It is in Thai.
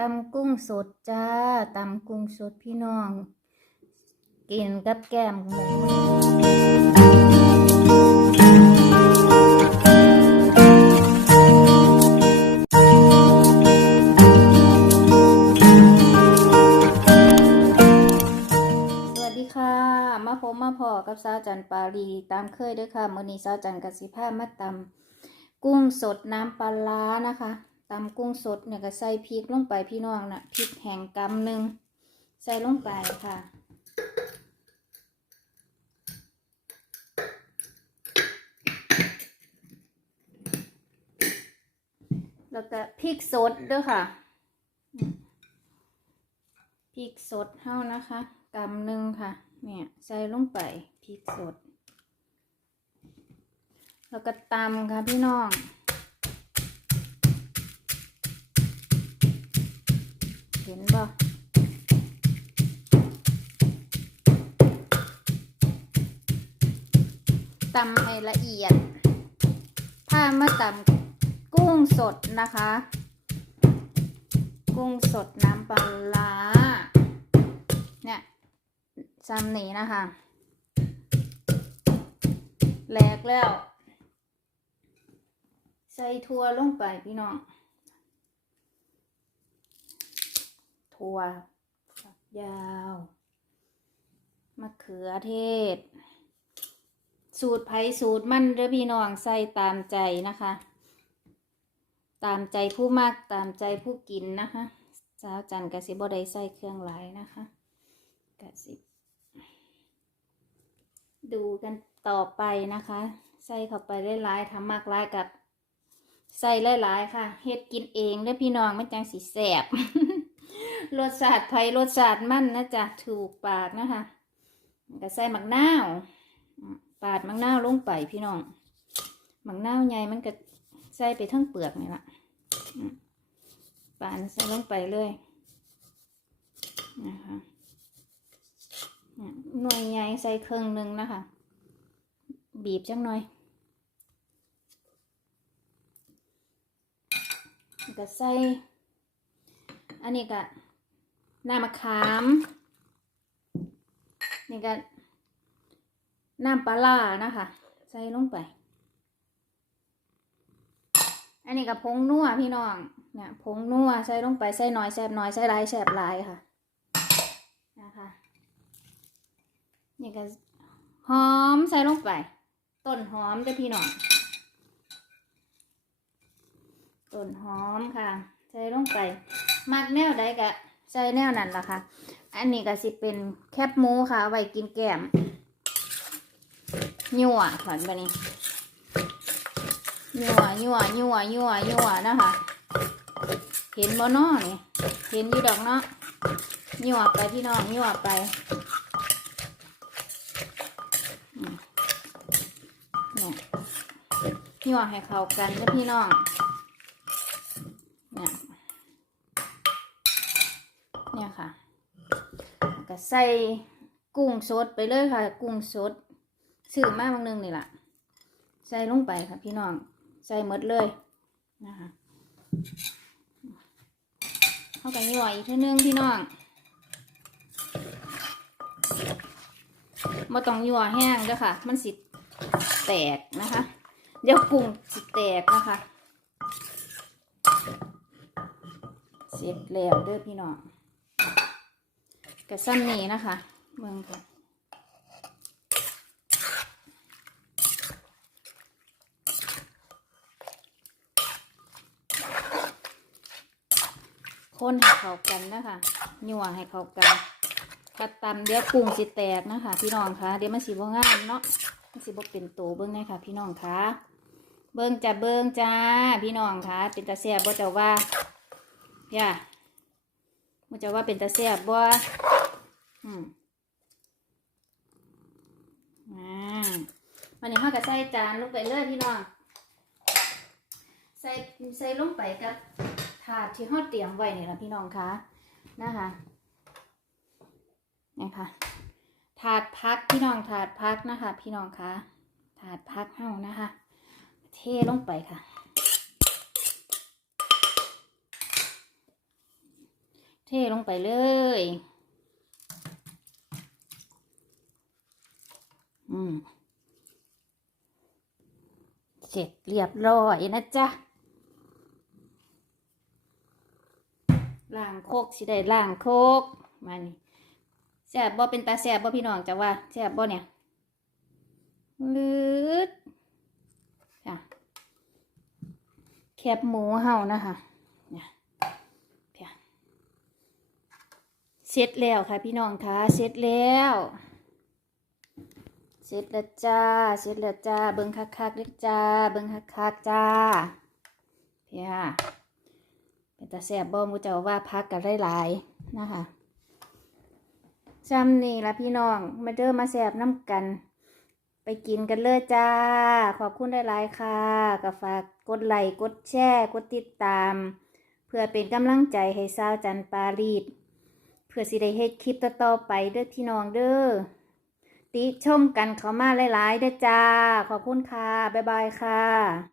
ตำกุ้งสดจ้าตำกุ้งสดพี่น้อง กินกับแก้มหมูสวัสดีค่ะมาพบมาพอกับสาวจันปารีตามเคยด้วยค่ะ มื้อนี้สาวจันกสิภามาตำกุ้งสดน้ำปลาร้านะคะ ตำกุ้งสดเนี่ยก็ใส่พริกลงไปพี่น้องนะพริกแห้งกำหนึ่งใส่ลงไปค่ะ แล้วก็พริกสดด้วยค่ะพริกสดเท่านะคะกำหนึ่งค่ะ เนี่ยใส่ลงไปพริกสด แล้วก็ตำค่ะพี่น้อง เห็นบ่ตำให้ละเอียด ถ้ามาตำกุ้งสดนะคะ กุ้งสดน้ำปลาร้าเนี่ยจำนี้นะคะแหลกแล้ว ใส่ถั่วลงไปพี่น้อง ถั่วฝักยาว มะเขือเทศ สูตรไผ่สูตรมันเด้อพี่น้องใส่ตามใจนะคะ ตามใจผู้มากตามใจผู้กินนะคะสาวจันกะสิบ่ได้ใส่เครื่องหลายนะคะกะสิดูกันต่อไปนะคะ ใส่เข้าไปหลายๆทำมากหลายกับใส่หลายๆค่ะเฮ็ดกินเองเด้อพี่น้องมันจังสิแสบ รสชาติไผ่รสชาติมันนะจ๊ะถูกปากนะคะก็ใส่หมักนาวปาดหมักนาวลงไปพี่น้องหมักนาวใหญ่มันก็ใส่ไปทั้งเปลือกนี่ละปาดใส่ลงไปเลยนะคะหน่วยใหญ่ใส่เครึ่งหนึ่งนะคะ บีบจังหน่อยก็ใส่อันนี้ก็ หน้ำมะขามนี่ก็น้ำปลาร้านะคะ ใส่ลงไป อันนี้ก็ผงนัวพี่น้องเนี่ยผงนัวใส่ลงไปใส่น้อยแสบน้อยใส่ลายแสบลายค่ะนะคะนี่ก็หอมใส่ลงไป ต้นหอมเด้อพี่น้องต้นหอมค่ะ ใส่ลงไปมักแนวใดก็ ใส่แนวนั้นล่ะค่ะ อันนี้ก็สิเป็นแคบหมูค่ะไว้กินแกมยั่วขอนไปนี่ยั่วยั่วยั่วยั่วยั่วนะคะเห็นบ่นาะนี่เห็นอยู่ดอกเนาะยั่วไปพี่น้องยั่วไปเนี่ยยั่วให้เข้ากันนะพี่น้อง เนี่ย เนี่ยค่ะแล้ว ก็ใส่กุ้งสดไปเลยค่ะ กุ้งสดซื้อมาบางนึงนี่แหละใส่ลงไปค่ะ พี่น้อง ใส่หมดเลยนะคะเข้ากันย่อยอีกเท่านึงพี่น้องมาต้องยั่วแห้งด้อค่ะ มันสิแตกนะคะ เดี๋ยวกุ้งสิแตกนะคะ เสร็จแล้วเด้อพี่น้อง กระซ้ำนี้นะคะเมืองค่ะคนให้เข้ากันนะคะยั่วให้เข้ากันถ้าตำเดี๋ยวกุ้งสิแตกนะคะ พี่น้องคะเดี๋ยวมันสีบ่งามเนาะมันสีบ่เป็นโตเบิ้งเลยค่ะ พี่น้องคะเบิ้งจะเบิ้งจ้าพี่น้องคะเป็นตาแซ่บบ่จ้าว่าย่ามันจะว่าเป็นตาแซ่บบ่ อืมอ่าวันนี้เขาก็ใส่จานลงไปเลยพี่น้องใส่ใส่ลงไปกับถาดที่เขาเตรียมไว้นี่ละพี่น้องคะนะคะนี่ค่ะถาดพักพี่น้องถาดพักนะคะ พี่น้องคะถาดพักเฮานะคะ เทลงไปค่ะเทลงไปเลย อืม เสร็จเรียบร้อยนะจ๊ะล่างโคกสิได้ล่างโคกมานี่แซ่บบ่เป็นตาแซ่บบ่พี่น้องจะว่าแซ่บบ่เนี่ยลืดค่ะแคบหมูเฮานะคะเนี่ยเสร็จแล้วค่ะพี่น้องคะเสร็จแล้ว เสร็จแล้วจ้า เสร็จแล้วจ้า เบิ้งคักๆเด้อจ้า เบิ้งคักๆจ้า เพียเป็นตาแซ่บบ่มูเจ้าว่าพักกันหลายๆนะคะซ้ำนี่ละพี่น้อง มาเด้อมาแซ่บน้ำกัน ไปกินกันเลยจ้า ขอบคุณหลายๆค่ะก็ฝากกดไลค์กดแชร์กดติดตาม เพื่อเป็นกำลังใจให้สาวจันปารีดเพื่อสิได้เฮ็ดคลิปต่อๆไปเด้อพี่น้องเด้อ ติชมกันเขามาหลายๆเด้อจ้า ขอบคุณค่ะ บ๊ายบายค่ะ